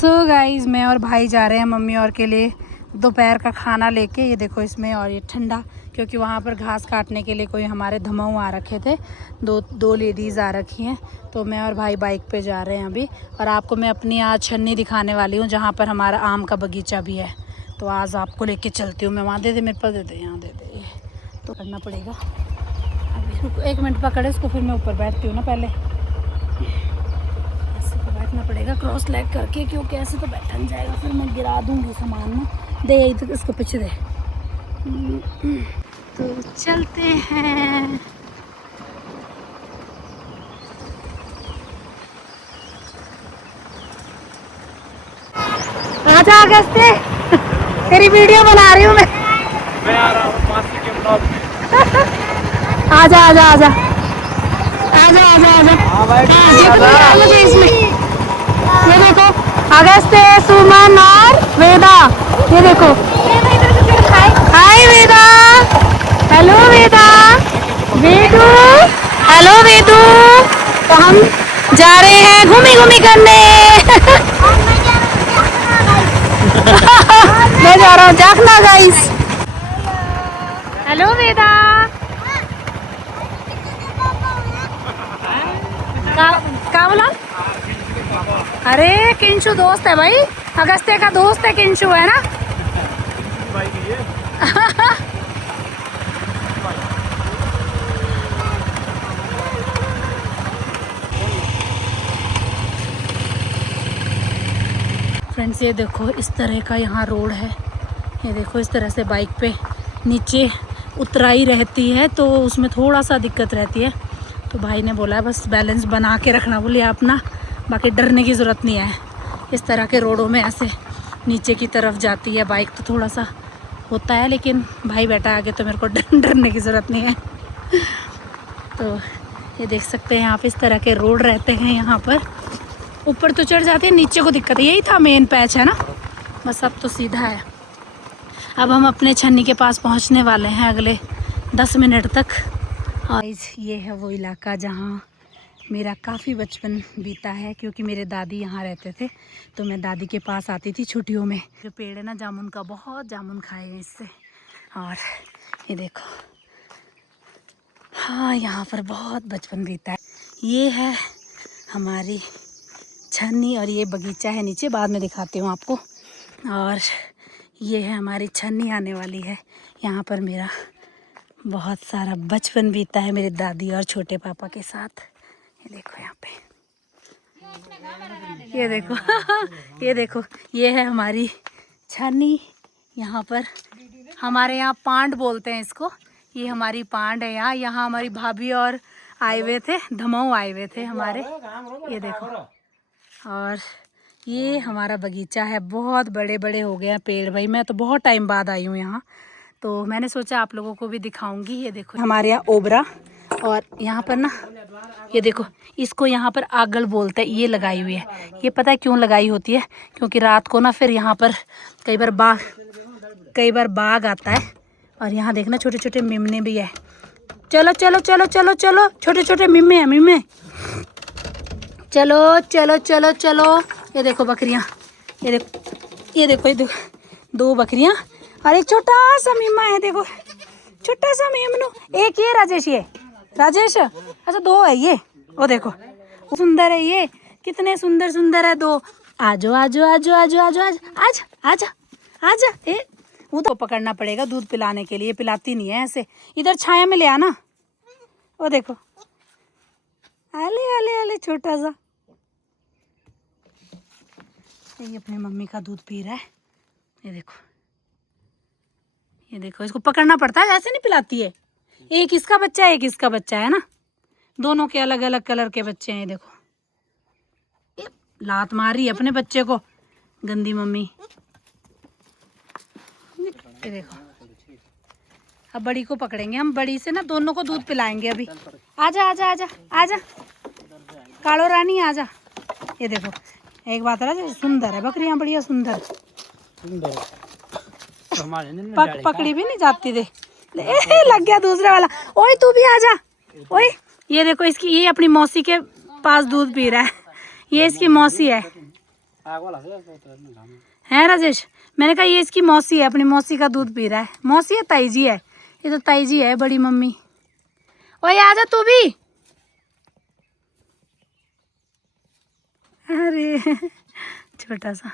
तो गाइस मैं और भाई जा रहे हैं मम्मी और के लिए दोपहर का खाना लेके। ये देखो इसमें, और ये ठंडा, क्योंकि वहाँ पर घास काटने के लिए कोई हमारे धमाऊ आ रखे थे। दो लेडीज़ आ रखी हैं, तो मैं और भाई बाइक पे जा रहे हैं अभी। और आपको मैं अपनी आज छन्नी दिखाने वाली हूँ, जहाँ पर हमारा आम का बगीचा भी है। तो आज आपको लेके चलती हूँ मैं वहाँ। दे दे मेरे पास, दे दे, यहाँ दे दे। तो करना पड़ेगा अभी, 1 मिनट पकड़े इसको, फिर मैं ऊपर बैठती हूँ ना। पहले बैठना पड़ेगा क्रॉस लेग करके, क्योंकि ऐसे तो बैठा नहीं जाएगा, फिर मैं गिरा दूंगी सामान में। दे यही तो इसको पीछे दे। तो चलते हैं। आजा अगस्ते, तेरी वीडियो बना रही हूँ मैं आ रहा हूँ मासी के ब्लॉग में। आजा आजा आजा आजा आजा आजा मुझे इसमें। ये देखो अगस्त्य, सुमन और वेदा, ये देखो। हाय वेदा, हेलो वेदा, वेदू, हेलो वेदू। तो हम जा रहे हैं घूमी घूमी करने। मैं जा रहा हूँ जाखना गाइस। हेलो वेदा, क्या बोला? अरे किंशु दोस्त है भाई, अगस्त्य का दोस्त है किंशु, है ना? फ्रेंड्स ये देखो इस तरह का यहाँ रोड है। ये देखो इस तरह से बाइक पे नीचे उतराई रहती है, तो उसमें थोड़ा सा दिक्कत रहती है। तो भाई ने बोला है बस बैलेंस बना के रखना बोलिए अपना, बाकी डरने की ज़रूरत नहीं है। इस तरह के रोडों में ऐसे नीचे की तरफ जाती है बाइक, तो थोड़ा सा होता है, लेकिन भाई बैठा आगे तो मेरे को डरने की ज़रूरत नहीं है। तो ये देख सकते हैं आप, इस तरह के रोड रहते हैं यहाँ पर। ऊपर तो चढ़ जाते हैं, नीचे को दिक्कत है। यही था मेन पैच, है ना? बस अब तो सीधा है। अब हम अपने छन्नी के पास पहुँचने वाले हैं अगले 10 मिनट तक। और ये है वो इलाका जहाँ मेरा काफ़ी बचपन बीता है, क्योंकि मेरे दादी यहाँ रहते थे, तो मैं दादी के पास आती थी छुट्टियों में। जो पेड़ है ना जामुन का, बहुत जामुन खाए हैं इससे। और ये देखो, हाँ यहाँ पर बहुत बचपन बीता है। ये है हमारी छन्नी, और ये बगीचा है नीचे, बाद में दिखाती हूँ आपको। और ये है हमारी छन्नी आने वाली है। यहाँ पर मेरा बहुत सारा बचपन बीता है मेरे दादी और छोटे पापा के साथ। ये देखो यहाँ पे, ये देखो। ये देखो, ये है हमारी छन्नी। यहाँ पर हमारे यहाँ पांड बोलते हैं इसको। ये हमारी पांड है यहाँ। यहाँ हमारी भाभी और आए हुए थे, धमाऊ आए हुए थे हमारे। ये देखो, और ये हमारा बगीचा है। बहुत बड़े बड़े हो गए हैं पेड़ भाई। मैं तो बहुत टाइम बाद आई हूँ यहाँ, तो मैंने सोचा आप लोगों को भी दिखाऊंगी। ये देखो हमारे यहाँ ओबरा, और यहाँ पर ना ये देखो, इसको यहाँ पर आगल बोलते हैं। ये लगाई हुई है। ये पता है क्यों लगाई होती है? क्योंकि रात को ना फिर यहाँ पर कई बार बाघ आता है। और यहाँ देखना छोटे छोटे मिमने भी है। चलो चलो चलो चलो चलो, छोटे छोटे मिम्मे हैं, मिम्मे। चलो चलो चलो चलो। ये देखो बकरियाँ, ये देखो, ये देखो, ये देखो 2 बकरियाँ और एक छोटा सा मीमा है। देखो छोटा सा मेमनू। एक ये राजेश, ये राजेश, अच्छा 2 है ये। वो देखो सुंदर है ये, कितने सुंदर सुंदर है 2। आजो आजो आजो आजो आजो आजो आजा आजा आजा। ए वो तो पकड़ना पड़ेगा दूध पिलाने के लिए, पिलाती नहीं है ऐसे। इधर छाया में ले आना। वो देखो, आले आले आले, छोटा सा। ये अपनी मम्मी का दूध पी रहा है। ये देखो, ये देखो, इसको पकड़ना पड़ता है, ऐसे नहीं पिलाती है। एक इसका बच्चा है, एक इसका बच्चा है ना, दोनों के अलग अलग कलर के बच्चे हैं। ये देखो, ये लात मार रही है अपने बच्चे को, गंदी मम्मी। ये देखो, अब बड़ी को पकड़ेंगे हम। बड़ी से ना दोनों को दूध पिलाएंगे अभी। आजा आजा आजा आजा कालो रानी, आजा। ये देखो, एक बात है, सुंदर है बकरियां, बढ़िया सुंदर। पकड़ी भी नहीं जाती थी। लग गया दूसरा वाला। ओए तू भी आजा। ओए ये देखो, इसकी, ये अपनी मौसी के पास दूध पी रहा है। ये इसकी मौसी है। है राजेश। मैंने कहा ये इसकी मौसी है, अपनी मौसी का दूध पी रहा है। मौसी है ताई जी है, ये तो ताई जी है बड़ी मम्मी। ओए आजा तू भी। अरे छोटा सा,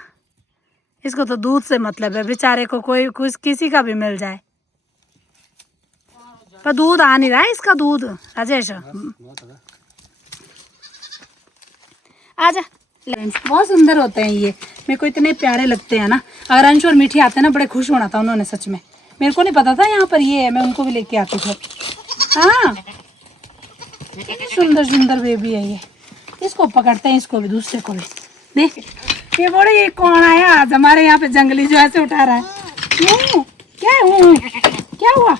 इसको तो दूध से मतलब है बेचारे को, कोई कुछ किसी का भी मिल जाए, पर दूध आ नहीं रहा है इसका दूध। राजेश आजा। बहुत सुंदर होते हैं ये, मेरे को इतने प्यारे लगते हैं ना। अगर अंश और मीठी आते ना बड़े खुश होना था उन्होंने, सच में मेरे को नहीं पता था यहाँ पर ये है, मैं उनको भी लेके आती थी। हाँ सुंदर सुंदर बेबी है ये। इसको पकड़ते हैं, इसको भी, दूसरे को भी। देख ये बोले ये कौन आया आज हमारे यहाँ पे जंगली जो ऐसे उठा रहा है। क्या हुआ?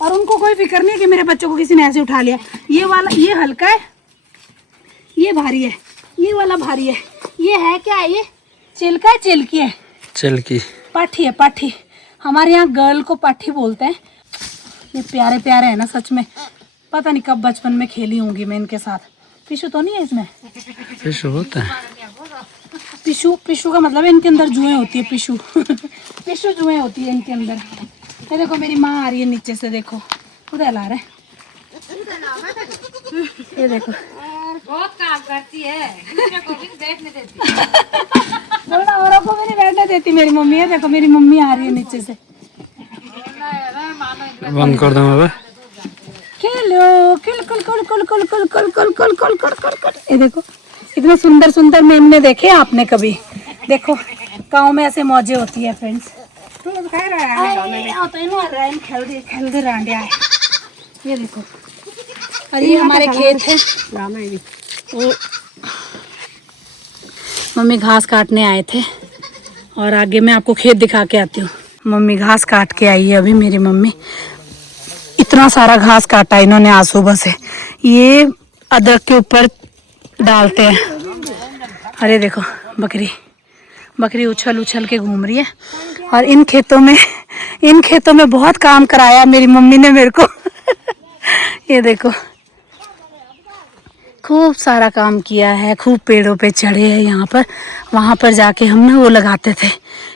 और उनको कोई फिक्र नहीं है कि मेरे बच्चों को किसी ने ऐसे उठा लिया। ये वाला ये हल्का है, ये भारी है, ये वाला भारी है। ये है क्या है? ये चिल्का है, चिल्की है, चिल्की पाठी है, पाठी। हमारे यहाँ गर्ल को पाठी बोलते हैं। ये प्यारे प्यारे है ना सच में। पता नहीं कब बचपन में खेली होंगी मैं इनके साथ। पिशु तो नहीं है इसमें? पिशु होता है। पिशु, पिशु का मतलब है इनके अंदर जुएं होती है। पिशु पिशु जुएं होती है इनके अंदर। ये देखो मेरी माँ आ रही है नीचे से, देखो उधर ला रहे। ये देखो बहुत काम करती है, दूसरे को भी बैठने देती बोलना, औरों को भी नहीं बैठने देती मेरी मम्मी है। देखो मेरी मम्मी आ रही है नीचे से। बंद कर दूँ अब। खेलो किल कुल कुल कुल कुल कुल कुल कुल कुल कुल कुल कुल कुल। ये देखो इतने सुंदर सुंदर मेमने देखे आपने कभी? देखो गाँव में ऐसे मौजें होती है फ्रेंड्स। ये देखो, और ये हमारे खेत है। मम्मी घास काटने आए थे और आगे मैं आपको खेत दिखा के आती हूँ। मम्मी घास काट के आई है अभी। मेरी मम्मी इतना सारा घास काटा इन्होंने आज सुबह से। ये अदरक के ऊपर डालते हैं। अरे देखो बकरी, बकरी उछल उछल के घूम रही है। और इन खेतों में बहुत काम कराया मेरी मम्मी ने मेरे को ये देखो खूब सारा काम किया है, खूब पेड़ों पे चढ़े हैं यहाँ पर। वहाँ पर जाके हम ना वो लगाते थे,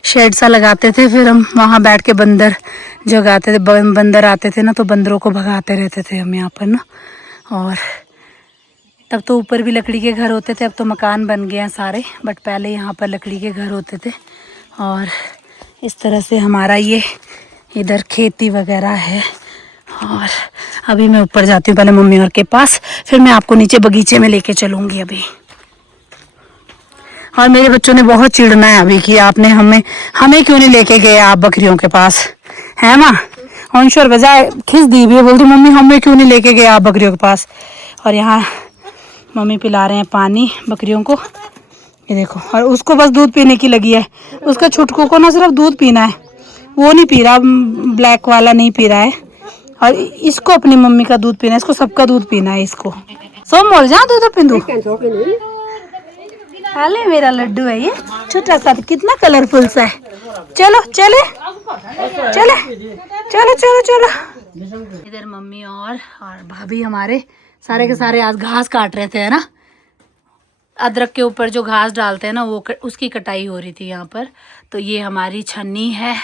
शेड सा लगाते थे। फिर हम वहाँ बैठ के बंदर जगाते थे। बंदर आते थे ना तो बंदरों को भगाते रहते थे हम यहाँ पर ना। और तब तो ऊपर भी लकड़ी के घर होते थे, अब तो मकान बन गए हैं सारे, बट पहले यहाँ पर लकड़ी के घर होते थे। और इस तरह से हमारा ये इधर खेती वगैरह है। और अभी मैं ऊपर जाती हूँ पहले मम्मी और के पास, फिर मैं आपको नीचे बगीचे में लेके चलूँगी अभी। और मेरे बच्चों ने बहुत चिढ़ना है अभी कि आपने हमें क्यों नहीं लेके गए आप बकरियों के पास, है माँ? अंशुर बजाय खिस दी भी, बोलती मम्मी हमें क्यों नहीं लेके गए आप बकरियों के पास। और यहाँ मम्मी पिला रहे हैं पानी बकरियों को। ये देखो, और उसको बस दूध पीने की लगी है। उसका छुटकू को ना सिर्फ दूध पीना है, वो नहीं पी रहा, ब्लैक वाला नहीं पी रहा है। और इसको अपनी मम्मी का दूध पीना है, इसको सबका दूध पीना है इसको। सोम बोल जा दूध पिंदू। हाले मेरा लड्डू है ये छोटा सा, कितना कलरफुल सा है। चलो चले चले चलो चलो चलो। इधर मम्मी और भाभी हमारे सारे के सारे आज घास काट रहे थे, है ना। अदरक के ऊपर जो घास डालते हैं ना वो उसकी कटाई हो रही थी यहाँ पर। तो ये हमारी छन्नी है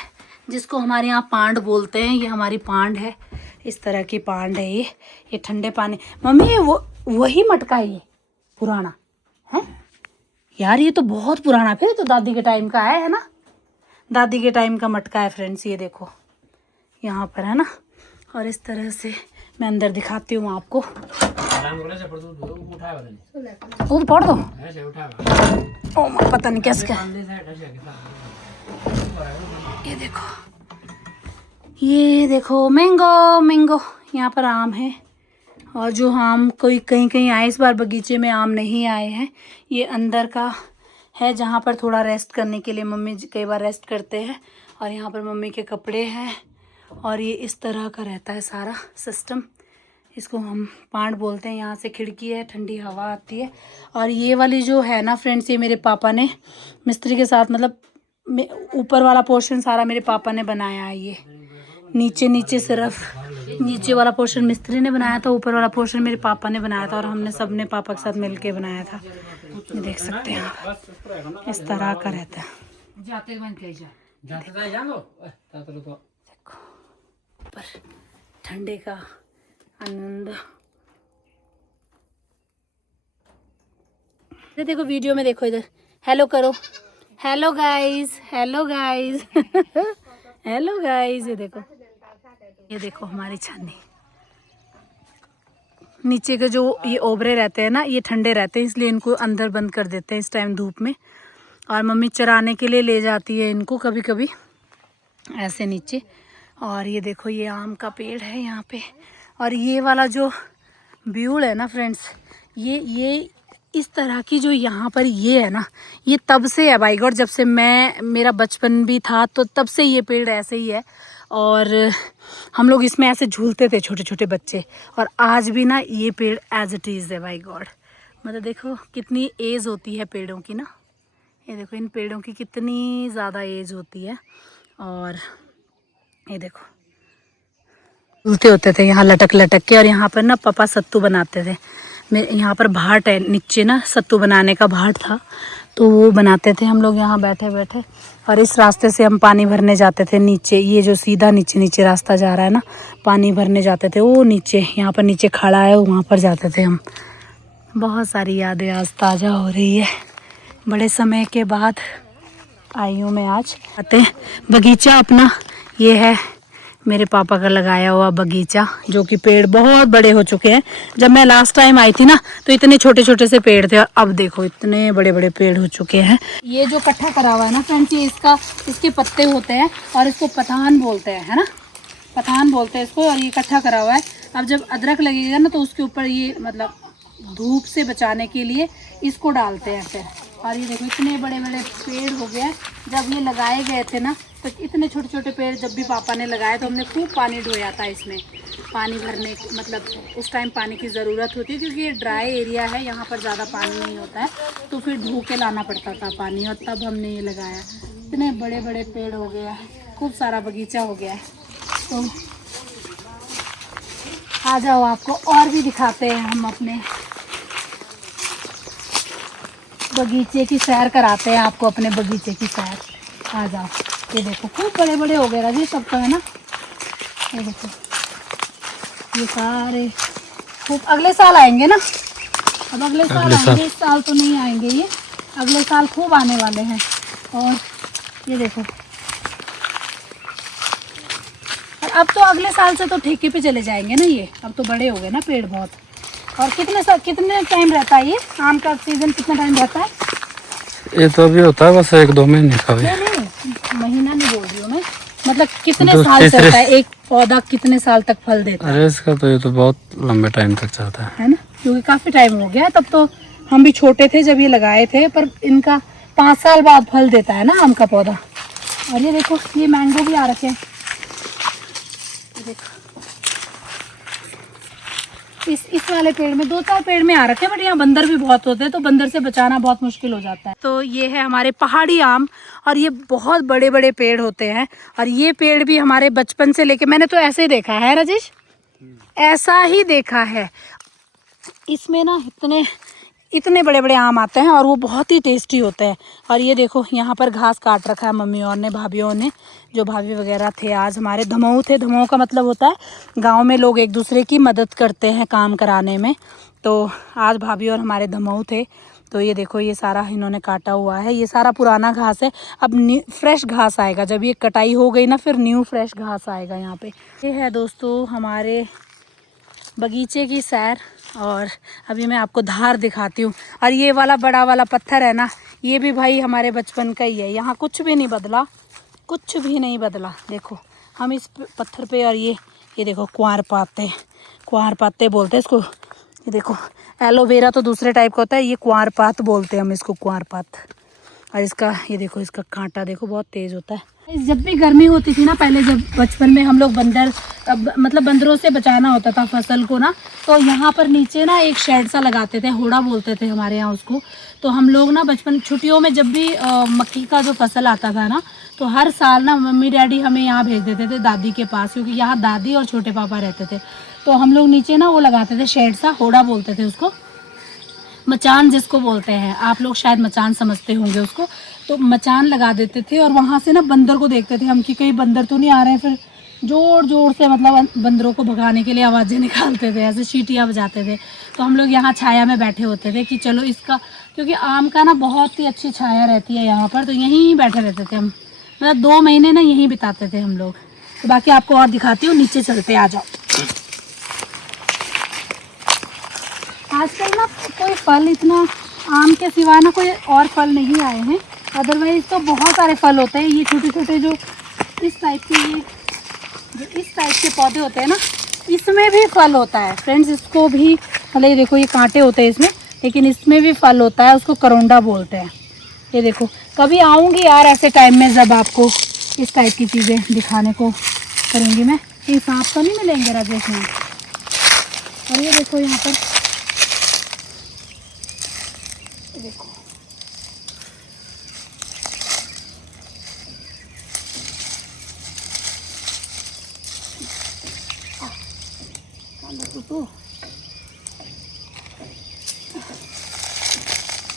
जिसको हमारे यहाँ पांड बोलते हैं। ये हमारी पांड है, इस तरह की पांड है ये ठंडे पानी। मम्मी ये वही मटका है, ये पुराना है यार, ये तो बहुत पुराना, फिर तो दादी के टाइम का है ना। दादी के टाइम का मटका है फ्रेंड्स, ये देखो यहाँ पर है ना। और इस तरह से मैं अंदर दिखाती हूँ आपको। दूध पड़ दो, ओ पता नहीं कैसे क्या। ये देखो मैंगो मैंगो, यहाँ पर आम है। और जो आम कोई कहीं कहीं आए, इस बार बगीचे में आम नहीं आए हैं। ये अंदर का है जहाँ पर थोड़ा रेस्ट करने के लिए मम्मी कई बार रेस्ट करते हैं। और यहाँ पर मम्मी के कपड़े हैं। और ये इस तरह का रहता है सारा सिस्टम, इसको हम पांड बोलते हैं। यहाँ से खिड़की है, ठंडी हवा आती है। और ये वाली जो है ना फ्रेंड्स, ये मेरे पापा ने मिस्त्री के साथ, मतलब ऊपर वाला पोर्शन सारा मेरे पापा ने बनाया है। ये नीचे नीचे सिर्फ नीचे वाला पोर्शन मिस्त्री ने बनाया था, ऊपर वाला पोर्शन मेरे पापा ने बनाया था और हमने सबने पापा के साथ मिलके बनाया था। ये देख सकते हैं आप, इस तरह का रहता है। देखो ऊपर ठंडे का आनंद। देखो वीडियो में देखो, इधर हेलो करो, hello guys, hello guys, hello guys. ये देखो हमारी छन्नी। नीचे के जो ये ओबरे रहते हैं ना, ये ठंडे रहते हैं, इसलिए इनको अंदर बंद कर देते हैं इस टाइम धूप में। और मम्मी चराने के लिए ले जाती है इनको कभी कभी ऐसे नीचे। और ये देखो ये आम का पेड़ है यहाँ पे। और ये वाला जो व्यू है ना फ्रेंड्स, ये इस तरह की जो यहाँ पर ये है ना, ये तब से है बाई गॉड, जब से मेरा बचपन भी था तो तब से ये पेड़ ऐसे ही है। और हम लोग इसमें ऐसे झूलते थे छोटे छोटे बच्चे। और आज भी ना ये पेड़ एज इट इज़ है बाई गॉड। मतलब देखो कितनी एज होती है पेड़ों की ना, ये देखो इन पेड़ों की कितनी ज़्यादा एज होती है। और ये देखो झूलते होते थे यहाँ लटक लटक के। और यहाँ पर ना पापा सत्तू बनाते थे। मेरे यहाँ पर भाट है नीचे ना, सत्तू बनाने का भाट था, तो वो बनाते थे हम लोग यहाँ बैठे बैठे। और इस रास्ते से हम पानी भरने जाते थे नीचे, ये जो सीधा नीचे नीचे रास्ता जा रहा है ना, पानी भरने जाते थे वो नीचे, यहाँ पर नीचे खड़ा है वहाँ पर जाते थे हम। बहुत सारी यादें आज ताज़ा हो रही है, बड़े समय के बाद आई हूँ मैं आज। आते हैं बगीचा अपना, ये है मेरे पापा का लगाया हुआ बगीचा, जो कि पेड़ बहुत बड़े हो चुके हैं। जब मैं लास्ट टाइम आई थी ना तो इतने छोटे छोटे से पेड़ थे, और अब देखो इतने बड़े बड़े पेड़ हो चुके हैं। ये जो इकट्ठा करा हुआ है ना फ्रेंड्स, ये इसके पत्ते होते हैं और इसको पठान बोलते हैं, है ना, पठान बोलते हैं इसको। और ये इकट्ठा करा हुआ है। अब जब अदरक लगेगा ना तो उसके ऊपर ये मतलब धूप से बचाने के लिए इसको डालते हैं फिर। और ये देखो इतने बड़े बड़े पेड़ हो गए। जब ये लगाए गए थे ना तो इतने छोटे छोटे पेड़ जब भी पापा ने लगाए तो हमने खूब पानी ढोया था इसमें। पानी भरने मतलब उस टाइम पानी की ज़रूरत होती है, क्योंकि ये ड्राई एरिया है, यहाँ पर ज़्यादा पानी नहीं होता है, तो फिर धो के लाना पड़ता था पानी। और तब हमने ये लगाया। इतने बड़े बड़े पेड़ हो गया है, खूब सारा बगीचा हो गया है। तो आ जाओ, आपको और भी दिखाते हैं हम अपने बगीचे की सैर कराते हैं आपको, अपने बगीचे की सैर। आ जाओ, ये देखो खूब बड़े बड़े हो गए राजेश सब तो, है ना। ये देखो ये सारे खूब अगले साल आएंगे ना। अब अगले साल आएंगे, इस साल तो नहीं आएंगे, ये अगले साल खूब आने वाले हैं। और ये देखो, और अब तो अगले साल से तो ठेके पे चले जाएंगे ना ये, अब तो बड़े हो गए ना पेड़ बहुत। और कितने टाइम रहता है ये आम का सीजन, कितना टाइम रहता है? ये तो अभी होता है बस 1-2 महीने का। नहीं, महीना नहीं बोल रही हूँ मैं, मतलब कितने साल चलता है एक पौधा, कितने साल तक फल देता है? अरे इसका तो ये तो बहुत लंबे टाइम तक चलता है ना, क्योंकि काफी टाइम हो गया। तब तो हम भी छोटे थे जब ये लगाए थे, पर इनका 5 साल बाद फल देता है ना आम का पौधा। और ये देखो ये मैंगो भी आ रखे हैं, देखो इस वाले पेड़ में 2-4 पेड़ में आ रखे हैं, बट यहाँ बंदर भी बहुत होते हैं, तो बंदर से बचाना बहुत मुश्किल हो जाता है। तो ये है हमारे पहाड़ी आम, और ये बहुत बड़े बड़े पेड़ होते हैं। और ये पेड़ भी हमारे बचपन से लेके, मैंने तो ऐसे ही देखा है राजेश, ऐसा ही देखा है। इसमें ना इतने बड़े बड़े आम आते हैं और वो बहुत ही टेस्टी होते हैं। और ये देखो यहाँ पर घास काट रखा है मम्मी और ने, भाभीयों ने, जो भाभी वगैरह थे आज हमारे धमऊ थे। धमऊ का मतलब होता है गांव में लोग एक दूसरे की मदद करते हैं काम कराने में, तो आज भाभी और हमारे धमऊ थे। तो ये देखो ये सारा इन्होंने काटा हुआ है, ये सारा पुराना घास है। अब फ्रेश घास आएगा, जब ये कटाई हो गई ना फिर न्यू फ्रेश घास आएगा यहाँ पे। ये है दोस्तों हमारे बगीचे की सैर। और अभी मैं आपको धार दिखाती हूँ। और ये वाला बड़ा वाला पत्थर है ना, ये भी भाई हमारे बचपन का ही है, यहाँ कुछ भी नहीं बदला, कुछ भी नहीं बदला। देखो हम इस पत्थर पे, और ये देखो कुंवार पाते बोलते हैं इसको। ये देखो एलोवेरा तो दूसरे टाइप का होता है, ये कुंवार पात बोलते हैं हम इसको, कुंवार पात। और इसका ये देखो, इसका कांटा देखो बहुत तेज़ होता है। जब भी गर्मी होती थी ना पहले, जब बचपन में हम लोग मतलब बंदरों से बचाना होता था फसल को ना, तो यहाँ पर नीचे ना एक शेड सा लगाते थे, होड़ा बोलते थे हमारे यहाँ उसको। तो हम लोग ना बचपन छुट्टियों में जब भी मक्की का जो फसल आता था ना, तो हर साल ना मम्मी डैडी हमें यहाँ भेज देते थे दादी के पास, क्योंकि यहाँ दादी और छोटे पापा रहते थे। तो हम लोग नीचे ना वो लगाते थे शेड सा, होड़ा बोलते थे उसको, मचान जिसको बोलते हैं, आप लोग शायद मचान समझते होंगे उसको। तो मचान लगा देते थे और वहाँ से ना बंदर को देखते थे हम कि कहीं बंदर तो नहीं आ रहे हैं। फिर जोर जोर से मतलब बंदरों को भगाने के लिए आवाज़ें निकालते थे, ऐसे सीटियाँ बजाते थे। तो हम लोग यहाँ छाया में बैठे होते थे कि चलो इसका, क्योंकि आम का ना बहुत ही अच्छी छाया रहती है यहाँ पर, तो यहीं बैठे रहते थे हम, मतलब 2 महीने ना यहीं बिताते थे हम लोग। तो बाकी आपको और दिखाती हूँ, नीचे चलते, आ जाओ। आजकल ना कोई फल इतना आम के सिवा ना कोई और फल नहीं आए हैं, अदरवाइज तो बहुत सारे फल होते हैं। ये छोटे छोटे जो इस टाइप के, ये जो इस टाइप के पौधे होते हैं ना, इसमें भी फल होता है फ्रेंड्स। इसको भी मतलब ये देखो, ये कांटे होते हैं इसमें, लेकिन इसमें भी फल होता है, उसको करोंडा बोलते हैं। ये देखो, कभी आऊँगी यार ऐसे टाइम में जब आपको इस टाइप की चीज़ें दिखाने को करूँगी मैं। ये सांप तो नहीं मिलेंगे राजेश में। और ये देखो यहाँ पर, देखो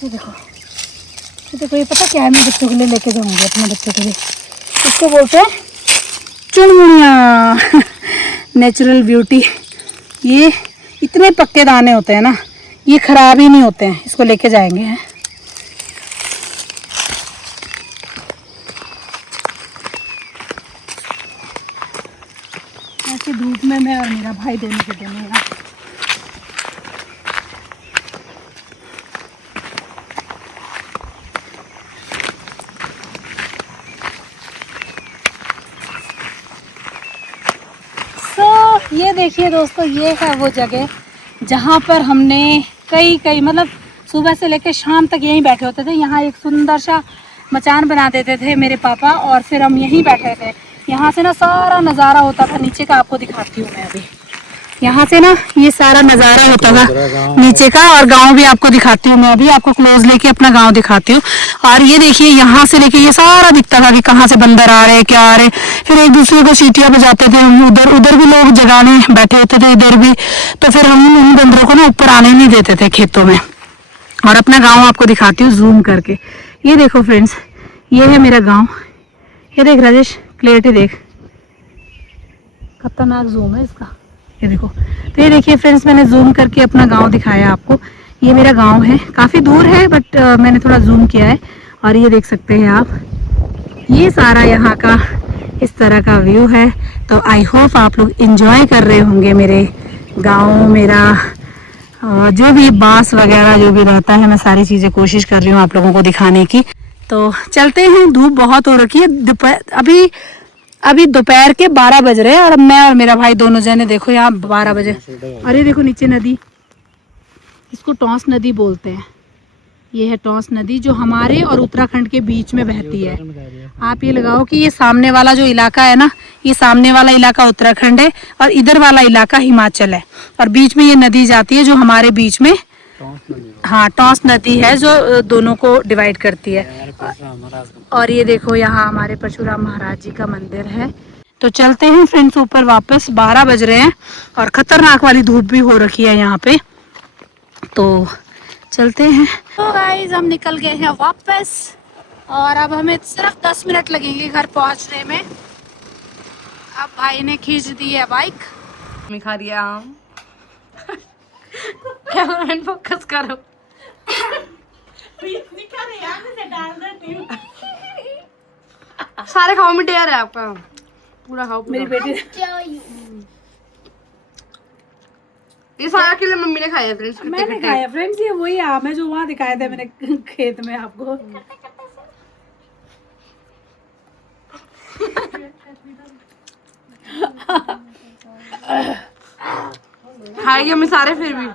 ये देखो, ये देखो, ये पता क्या है, मैं बच्चों के लिए लेके जाऊंगी, अपने बच्चों के लिए। इसको बोलते हैं चुनमुनिया नेचुरल ब्यूटी। ये इतने पक्के दाने होते हैं ना, ये खराब ही नहीं होते हैं। इसको लेके जाएंगे हैं। ऐसे धूप में मैं और मेरा भाई दोनों के दोनों यहाँ। ये देखिए दोस्तों, ये है वो जगह जहाँ पर हमने कई मतलब सुबह से लेकर शाम तक यहीं बैठे होते थे। यहाँ एक सुंदर सा मचान बना देते थे मेरे पापा, और फिर हम यहीं बैठे थे। यहाँ से ना सारा नज़ारा होता था नीचे का, आपको दिखाती हूँ मैं अभी। यहाँ से ना ये सारा नज़ारा होता था नीचे का, और गांव भी आपको दिखाती हूँ मैं अभी, आपको क्लोज लेके अपना गांव दिखाती हूँ। और ये देखिए, यहाँ से लेके ये सारा दिखता था कि कहाँ से बंदर आ रहे, क्या आ रहे। फिर एक दूसरे को सीटियाँ बजाते थे हम, उधर भी लोग जगाने बैठे होते थे, इधर भी। तो फिर हम उन बंदरों को ना ऊपर आने नहीं देते थे खेतों में। और अपना गाँव आपको दिखाती हूँ जूम करके। ये देखो फ्रेंड्स, ये है मेरा गाँव। ये देख राजेश, क्लियरिटी देख, खतरनाक जूम है इसका। ये देखो, तो ये देखिए फ्रेंड्स, मैंने जूम करके अपना गांव दिखाया आपको। ये मेरा गांव है, काफ़ी दूर है बट मैंने थोड़ा जूम किया है। और ये देख सकते हैं आप, ये सारा यहाँ का इस तरह का व्यू है। तो आई होप आप लोग एंजॉय कर रहे होंगे मेरे गांव, मेरा जो भी बांस वगैरह जो भी रहता है, मैं सारी चीज़ें कोशिश कर रही हूँ आप लोगों को दिखाने की। तो चलते हैं, धूप बहुत हो रखी है। दोपहर अभी दोपहर के 12 बज रहे हैं, और मैं और मेरा भाई दोनों जने देखो यहाँ 12 बजे। अरे देखो नीचे नदी, इसको टॉस नदी बोलते हैं। ये है टॉस नदी, जो हमारे और उत्तराखंड के बीच में बहती है। आप ये लगाओ कि ये सामने वाला जो इलाका है ना, ये सामने वाला इलाका उत्तराखंड है और इधर वाला इलाका हिमाचल है, और बीच में ये नदी जाती है जो हमारे बीच में, हाँ टॉस नदी है जो दोनों को डिवाइड करती है। और ये देखो, यहाँ हमारे परशुराम महाराज जी का मंदिर है। तो चलते हैं फ्रेंड्स ऊपर वापस, 12 बज रहे हैं और खतरनाक वाली धूप भी हो रखी है यहाँ पे, तो चलते हैं। तो गाइस, हम निकल गए हैं वापस, और अब हमें सिर्फ 10 मिनट लगेंगे घर पहुँचने में। अब भाई ने खींच दी है बाइक, मैं खा दिया आम। कैमरा फोकस करो। सारे खाओ, मिठे यार है आपका, पूरा खाओ। मेरी बेटी ये सारा किलो मम्मी ने खाया फ्रेंड्स। मैंने खाया फ्रेंड्स, ये वही आम है जो वहाँ दिखाए थे मैंने खेत में आपको। खाएंगे हम सारे फिर भी।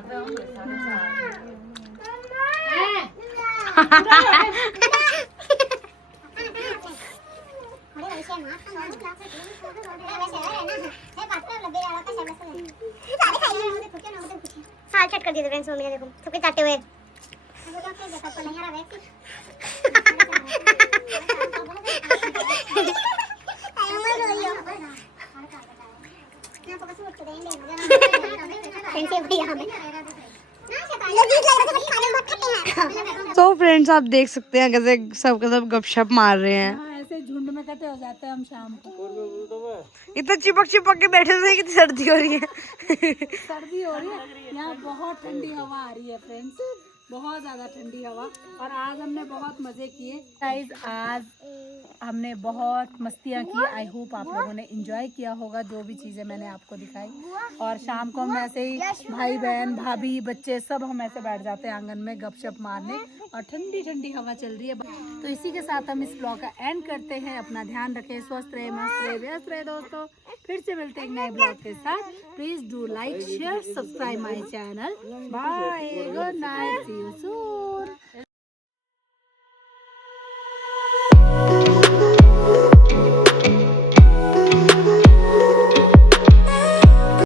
साल चट कर दिए थे फ्रेंड्स मम्मी ने, देखो सबके चाटे हुए। फ्रेंड्स आप देख सकते हैं कैसे सब के सब गपशप मार रहे हैं। हाँ, ऐसे झुंड में इकट्ठे हो जाते हैं हम शाम को। इतना चिपक चिपक के बैठे थे, कितनी सर्दी हो रही है। सर्दी हो रही है, यहाँ बहुत ठंडी हवा आ रही है फ्रेंड्स, बहुत ज़्यादा ठंडी हवा। और आज हमने बहुत मज़े किए गाइस, आज हमने बहुत मस्तियाँ की। आई होप आप लोगों ने एंजॉय किया होगा जो भी चीज़ें मैंने आपको दिखाई। और शाम को हम ऐसे ही भाई बहन भाभी बच्चे सब हम ऐसे बैठ जाते हैं आंगन में गपशप मारने, और ठंडी ठंडी हवा चल रही है। तो इसी के साथ हम इस ब्लॉग का एंड करते हैं। अपना ध्यान रखें, स्वस्थ रहे, मस्त रहे, व्यस्त रहे दोस्तों। फिर से मिलते हैं एक नए ब्लॉग के साथ। Please do like share subscribe my channel. Bye, good night, see you soon.